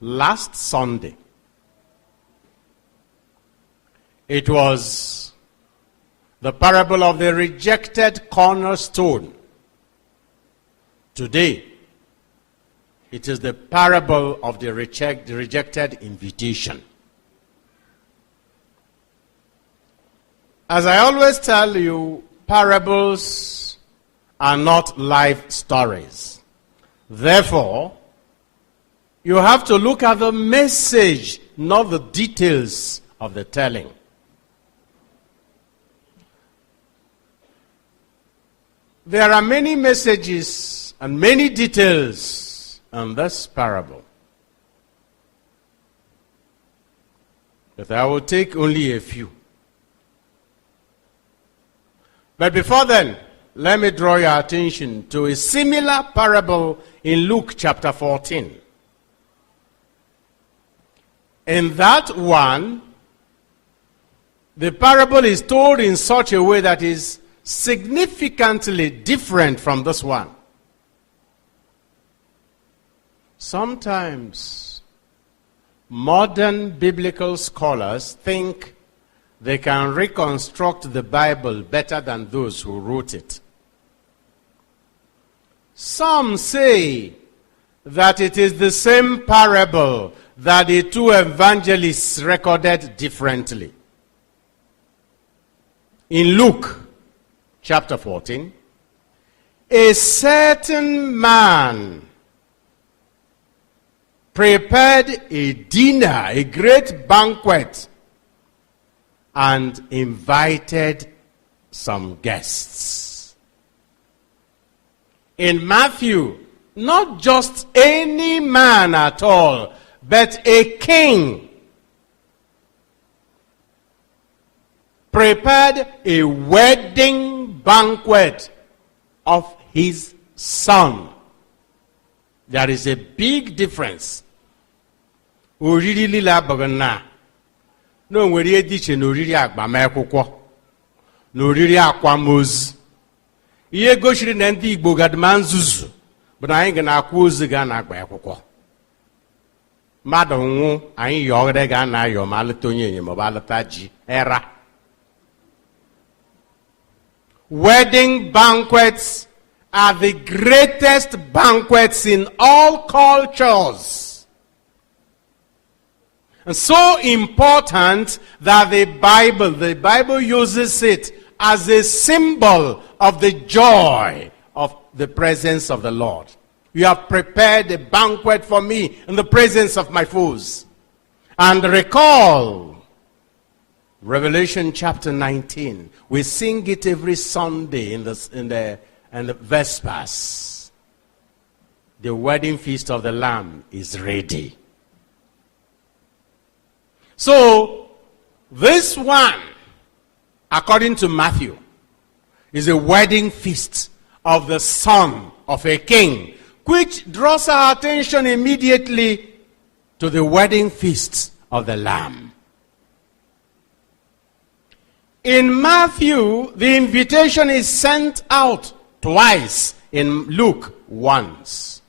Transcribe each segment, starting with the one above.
last Sunday. It was the parable of the rejected cornerstone. Today, it is the parable of the rejected invitation. As I always tell you, parables are not life stories. Therefore, you have to look at the message, not the details of the telling. There are many messages and many details in this parable. But I will take only a few. But before then, let me draw your attention to a similar parable in Luke chapter 14. In that one, the parable is told in such a way that is significantly different from this one. Sometimes modern biblical scholars think they can reconstruct the Bible better than those who wrote it. Some say that it is the same parable that the two evangelists recorded differently. In Luke chapter 14, a certain man prepared a dinner, a great banquet, and invited some guests. In Matthew, not just any man at all, but a king prepared a wedding banquet of his son. There is a big difference. Oriri lila bagana. No nwere ediche n'oriri agbamakwụkwọ. N'oriri akwamozu. Ihe goshiri na ndị Igbo gadima nzuzu bụ na anyị ga na-akwa ozu ga na-agba akwụkwọ. Mmadụ nwụ anyị yọgide ga na-ayọ ma alụta onye enyi ma ọ bụ alụta ji era. Wedding banquets are the greatest banquets in all cultures. And so important that the Bible uses it as a symbol of the joy of the presence of the Lord. You have prepared a banquet for me in the presence of my foes. And recall Revelation chapter 19. We sing it every Sunday in the Vespers. The wedding feast of the Lamb is ready. So, this one, according to Matthew, is a wedding feast of the son of a king, which draws our attention immediately to the wedding feast of the Lamb. In Matthew, the invitation is sent out twice. In Luke, once.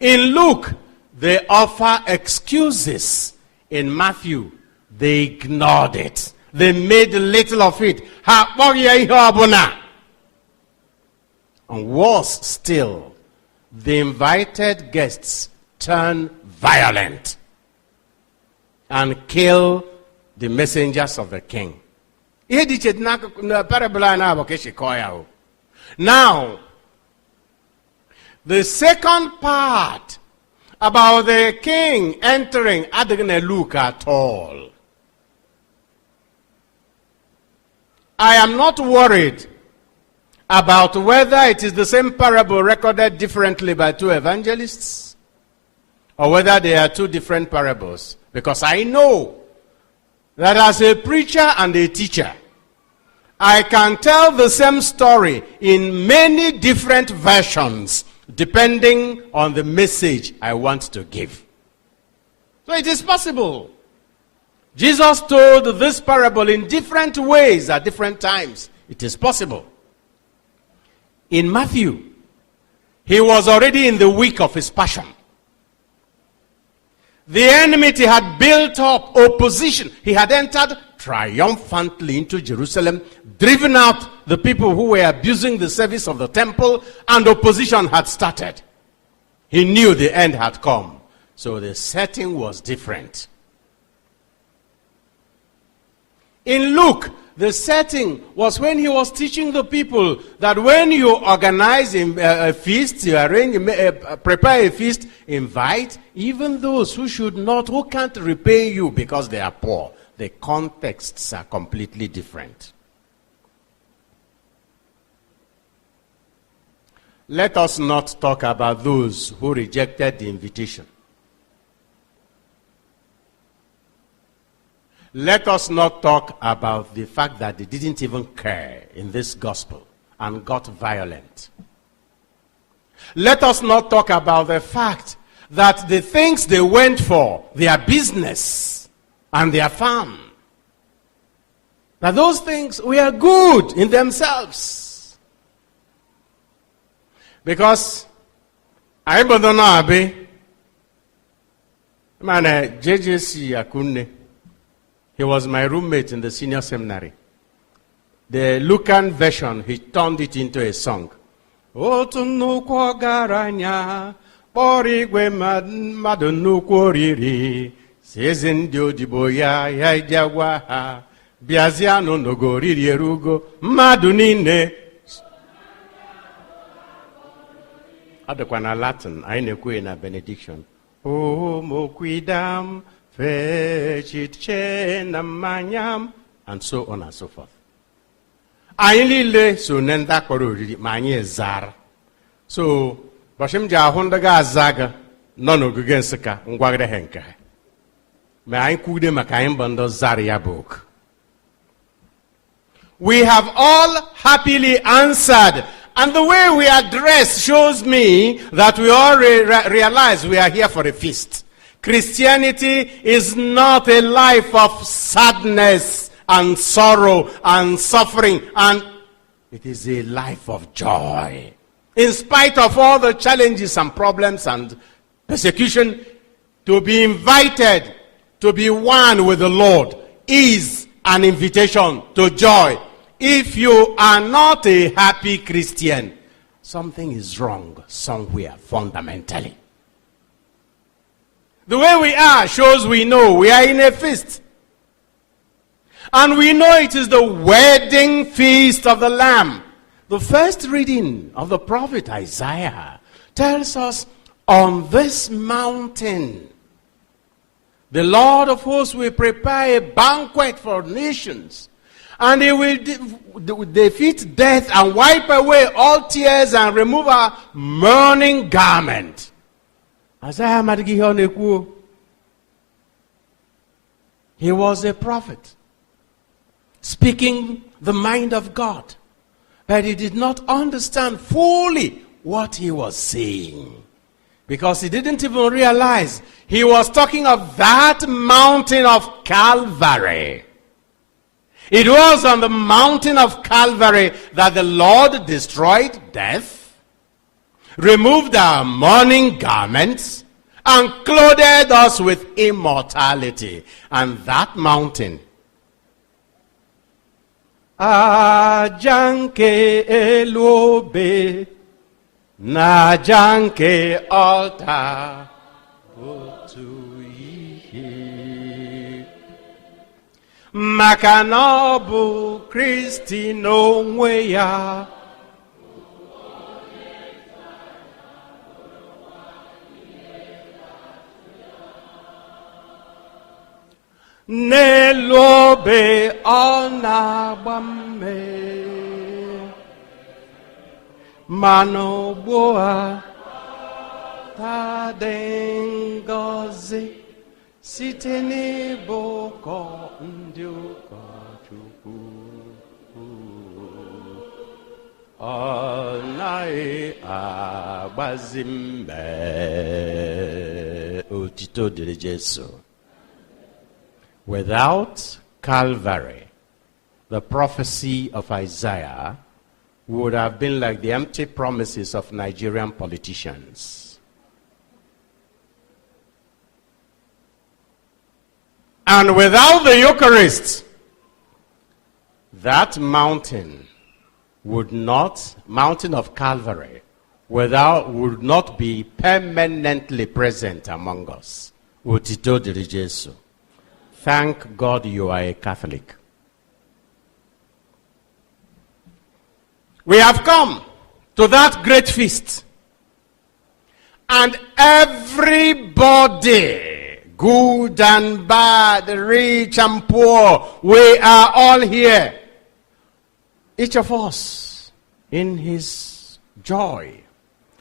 In Luke, they offer excuses. In Matthew, they ignored it. They made little of it. And worse still, the invited guests turn violent and kill the messengers of the king. Now, the second part about the king entering, I didn't look at all. I am not worried about whether it is the same parable recorded differently by two evangelists or whether they are two different parables, because I know that as a preacher and a teacher, I can tell the same story in many different versions depending on the message I want to give. So it is possible. Jesus told this parable in different ways at different times. It is possible. In Matthew, he was already in the week of his passion. The enmity had built up opposition. He had entered triumphantly into Jerusalem, driven out the people who were abusing the service of the temple, and opposition had started. He knew the end had come. So the setting was different. In Luke, the setting was when he was teaching the people that when you organize a feast, you prepare a feast, invite even those who should not, who can't repay you because they are poor. The contexts are completely different. Let us not talk about those who rejected the invitation. Let us not talk about the fact that they didn't even care in this gospel and got violent. Let us not talk about the fact that the things they went for, their business and their farm, that those things were good in themselves. Because I don't know, man, JJC Akunne. He was my roommate in the senior seminary. The Lucan version, he turned it into a song. Otu nnukwu ọgaranya kpọrọ igwe mmadụ nnukwu oriri si ezi ndị odibo ya ya iji agwa ha bịazianụ n'ogo oriri erugo mmadụ niile. Ọ dịkwa na Latin, anyị na-ekwu na benediction. O mo quidam fecit cenam, and so on and so forth. Anyị niile so nenda kpọrọ oriri ma anyị zara. So, bashim ji ahụ ndị ga-azaga nọ n'ogige Nsụka ngwagide ha nke ha. Ma anyị kwude maka anyị bụ ndị zara ya bụ oku. We have all happily answered, and the way we are dressed shows me that we all realize we are here for a feast. Christianity is not a life of sadness and sorrow and suffering, and it is a life of joy. In spite of all the challenges and problems and persecution, to be invited to be one with the Lord is an invitation to joy. If you are not a happy Christian, something is wrong somewhere fundamentally. The way we are shows we know we are in a feast. And we know it is the wedding feast of the Lamb. The first reading of the prophet Isaiah tells us, on this mountain, the Lord of hosts will prepare a banquet for nations. And he will defeat death and wipe away all tears and remove our mourning garment. Isaiah Madgihoneku, he was a prophet, speaking the mind of God, but he did not understand fully what he was saying, because he didn't even realize he was talking of that mountain of Calvary. It was on the mountain of Calvary that the Lord destroyed death, removed our mourning garments, and clothed us with immortality. And that mountain, Ajanke elobe, Najanke altar, otuihi. Makanobu Christi no ya. Nelobe Onah gbame Manoboa Tadengozi Siteni Boko Nduko Chuku Onai Abazimbe Otito de Jesu. Without Calvary, the prophecy of Isaiah would have been like the empty promises of Nigerian politicians. And without the Eucharist, that mountain mountain of Calvary, would not be permanently present among us. Otito diri Jesu. Thank God you are a Catholic. We have come to that great feast. And everybody, good and bad, rich and poor, we are all here. Each of us in his joy.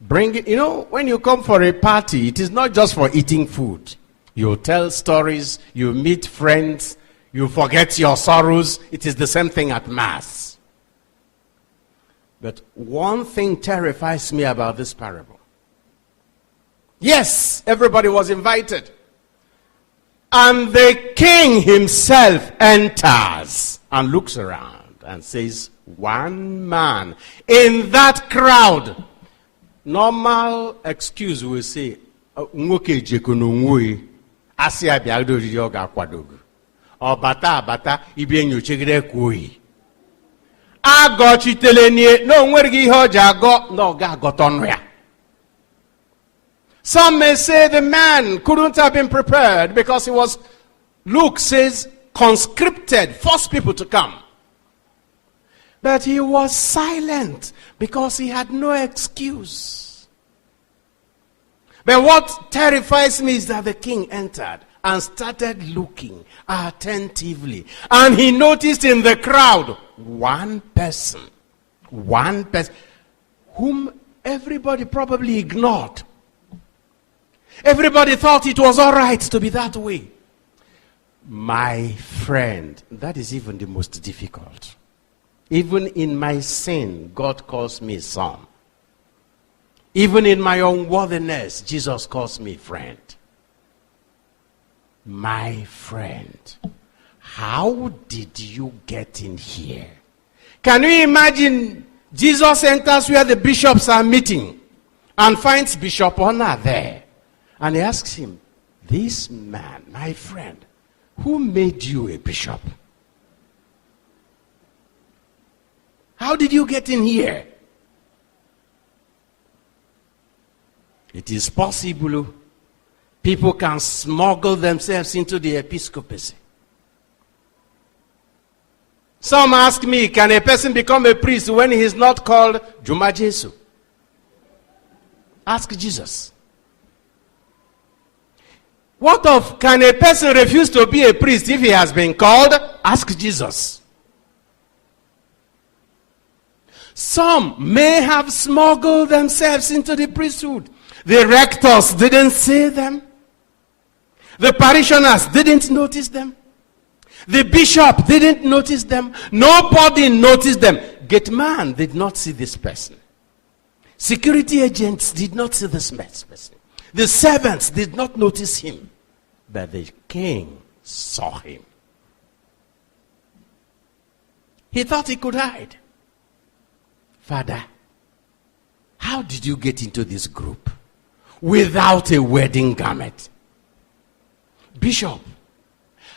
Bring it, when you come for a party, it is not just for eating food. You tell stories, you meet friends, you forget your sorrows. It is the same thing at Mass. But one thing terrifies me about this parable. Yes, everybody was invited. And the king himself enters and looks around and says, one man in that crowd. Normal excuse will say, nwoke jekono nwe asi abia do riri o ga kwadogu. O bata ibi enyochegide kwoi. Ago chitelenie no nwerigi ihe o ja go no ga gotonu ya. Some may say the man couldn't have been prepared because he was, Luke says, conscripted, forced people to come. But he was silent because he had no excuse. But what terrifies me is that the king entered and started looking attentively. And he noticed in the crowd one person, whom everybody probably ignored. Everybody thought it was all right to be that way. My friend, that is even the most difficult. Even in my sin, God calls me son. Even in my unworthiness, Jesus calls me friend. My friend, how did you get in here? Can you imagine Jesus enters where the bishops are meeting and finds Bishop Onah there? And he asks him, this man, my friend, who made you a bishop? How did you get in here? It is possible people can smuggle themselves into the episcopacy. Some ask me, can a person become a priest when he is not called Juma Jesu? Ask Jesus. What of, can a person refuse to be a priest if he has been called? Ask Jesus. Some may have smuggled themselves into the priesthood. The rectors didn't see them. The parishioners didn't notice them. The bishop didn't notice them. Nobody noticed them. Gate man did not see this person. Security agents did not see this person. The servants did not notice him. But the king saw him. He thought he could hide. Father, how did you get into this group without a wedding garment? Bishop,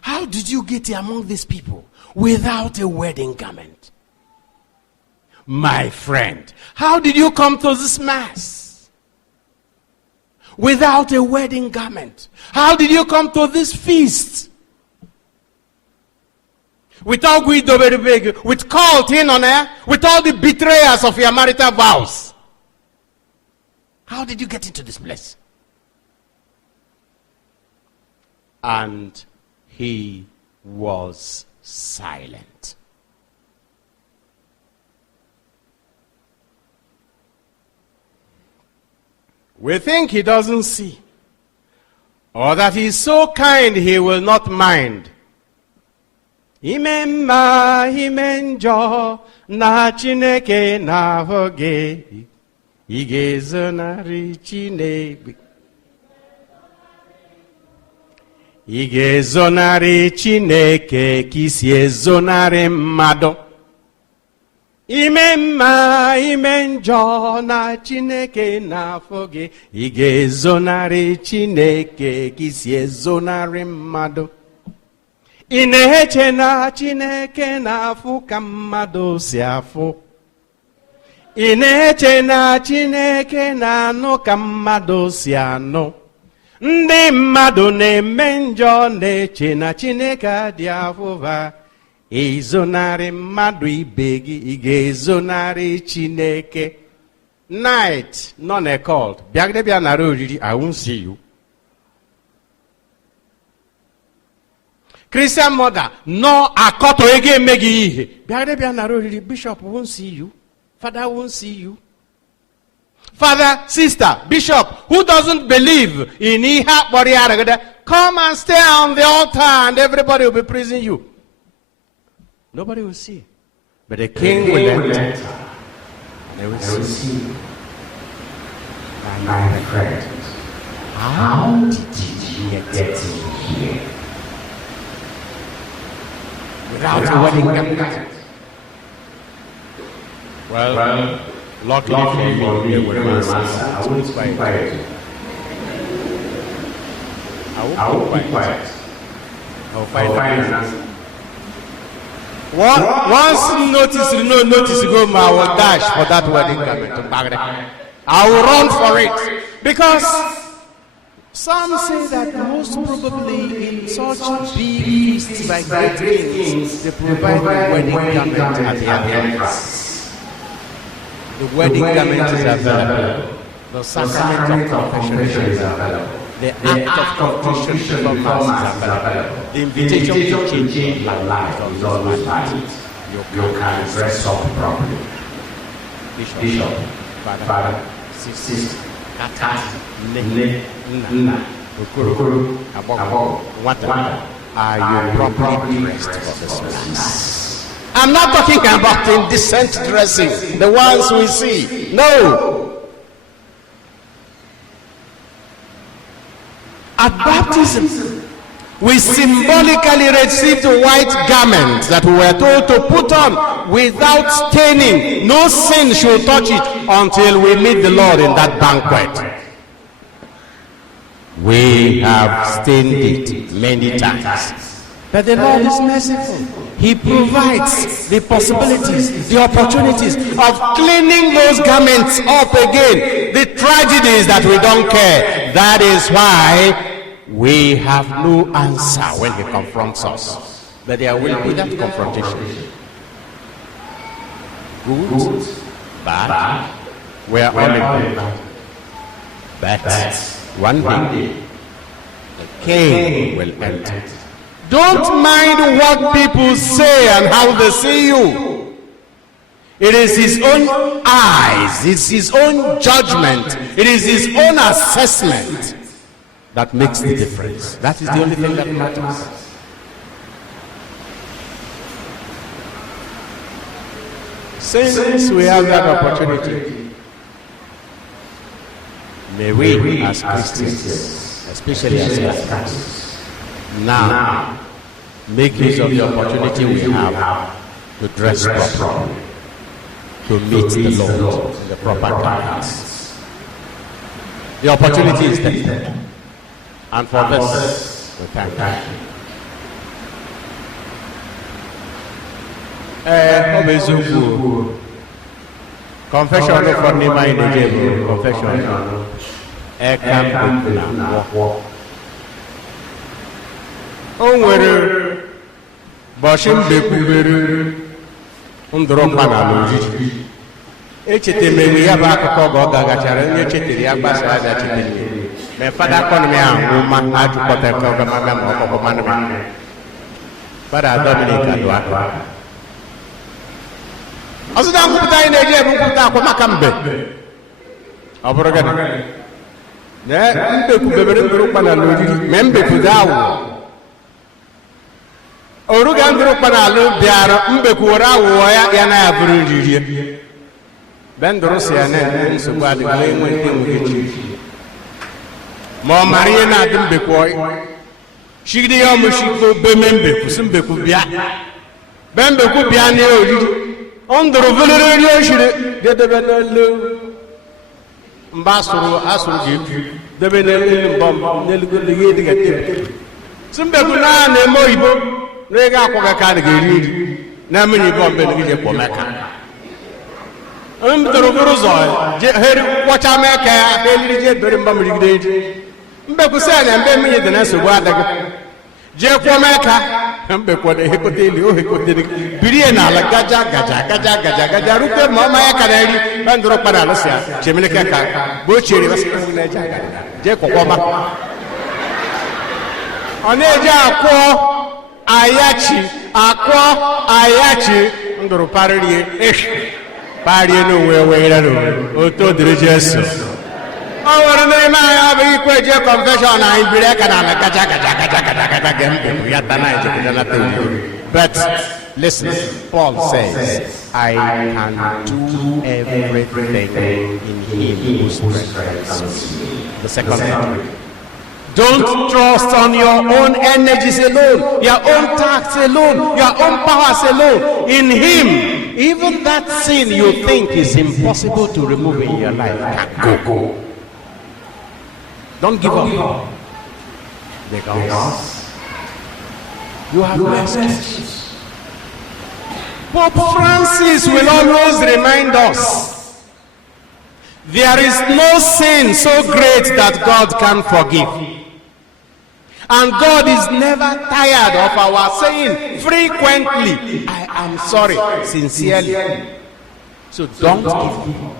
how did you get among these people without a wedding garment? My friend, how did you come to this mass without a wedding garment? How did you come to this feast? With all with cult in on air, with all the betrayers of your marital vows. How did you get into this place? And he was silent. We think he doesn't see, or that he's so kind he will not mind. Imemma imenjo na Chineke na hoge igezonari Chineke igezonari Chineke kisi ezonari mmado. Imemma imenjo na Chineke na hoge igezonari Chineke kisi ezonari mmado. ị na-eche na Chineke na-afụ ka mmadụ si afụ? ị na-eche na Chineke na-anụ ka mmadụ si anụ? Ndị mmadụ na-eme njọ na-eche na Chineke adị afụva. Izonarị mmadụ ibe gị, ị ga-ezonarị Chineke. Night, none called. Bịa nara oriri, I won't see you. Christian mother, no akoto ege megi ihe. Bịa nara oriri, Bishop won't see you. Father won't see you. Father, sister, bishop, who doesn't believe in Iha Boriaragada, come and stay on the altar and everybody will be praising you. Nobody will see. But the king will enter. They will see. My friend, how did you get here? Without a wedding garment. Well, luckily for me, they were I won't be quiet. I won't be quiet. I will find an answer. Once notice go, I will dash for that wedding garment. I will run for it. Because some say that most probably in such big feasts like great kings, they provide the wedding garment at the entrance. The wedding garment is available. The sacrament of confession is available. The act of contrition before Mass is available. The invitation to change your life is always valid. You can dress up properly. Bishop, Father, Sister, Kata, Nna, Ukuru, Abo, Wata, are you properly dressed for this Mass? I'm not talking about indecent dressing, the ones we see. No. At baptism, we symbolically received white garments that we were told to put on without staining. No sin should touch it until we meet the Lord in that banquet. We have stained it many times. But the Lord is merciful. He provides the possibilities, the opportunities of cleaning those garments up again. The tragedy is that we don't care. That is why we have no answer when He confronts us. But there will be that confrontation. Good, bad, we are all in that. But one day, the King will enter. Don't mind what people say and how they see you. It is His own eyes, it's His own judgment, it is His own assessment that makes the difference. That is the only thing that matters. Since we have that opportunity, may we as Christians, especially as Catholics, now make use of the opportunity we have to dress properly, to meet the Lord in the proper garments. The opportunity is there, and for this we thank God. Confession for Nima in the confession. O nwere bọshim bekwubere ndụrụkwa na n'ojiji echetemere ya bụ akụkọ ga ọ gagachara onye chetere ya gbasara aja chetere ma fada kọnụmị ahụ ma ajụkọta ka ọ gamaga ma ọkpọkọ manụma fada Dominic adụ aka ọzụda nkwupụta anyị na-eji ebu nkwupụta akwa maka mbe ọ bụrụ gịnị na mbekwubebere ndụrụkwa na n'ojiji ma mbekwude awụ oruga ndụrụ kpanalu bịara mbekwuwere awụọ ya na ya bụrụ nririe be ndụrụ si ya na nsogbu adịghị enwe ndị nwegechi ma ọ mara ihe na-adị mbekwu shigide ya ọmụshikpo beme mbekwu si mbekwu bịa be mbekwu bịa na oriri ọ ndụrụ velere nri oshiri dedebe n'elu mba asụrụ ga-efu debe n'elu mbọ n'elu ihe dịga tebu si mbekwu na-eme oyibo Rega Kwaka Giri, Namini Bombay Pomaka. The Ruzo, watch America, Daily Berimba, Becusan and Bemi the Nasa Wada. Jacomeka, Beko de Hicotilio, Hicotilio, Biriana, Gaja, Rupe, Mama Canary, Bandro Paralasia, Chemica, Butchery, Jacoma. Oneja Aqua, Ayachi, Ndro Parody, Party no way, Otto Dreges. Our name I have equal confession. I but listen, Paul says, I can do everything in him who strengthens me. The second thing. Don't trust on your own energies alone, your own tasks alone, your own powers alone. In him, even that sin you think is impossible to remove in your life can go. Don't give up, because you have messages. Pope Francis will always remind us, there is no sin so great that God can forgive. And God is never tired of our saying frequently, I am sorry, sincerely. So don't give up.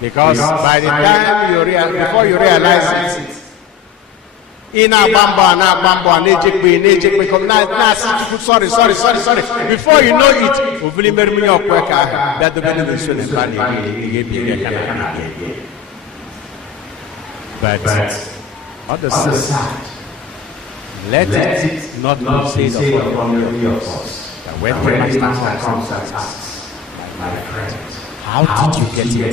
Because by the time before you realize it, in a bamba, sorry. Before you know it, that the but other side, let it not be said of your thoughts that when the master comes and asks, my friend, how did you get it?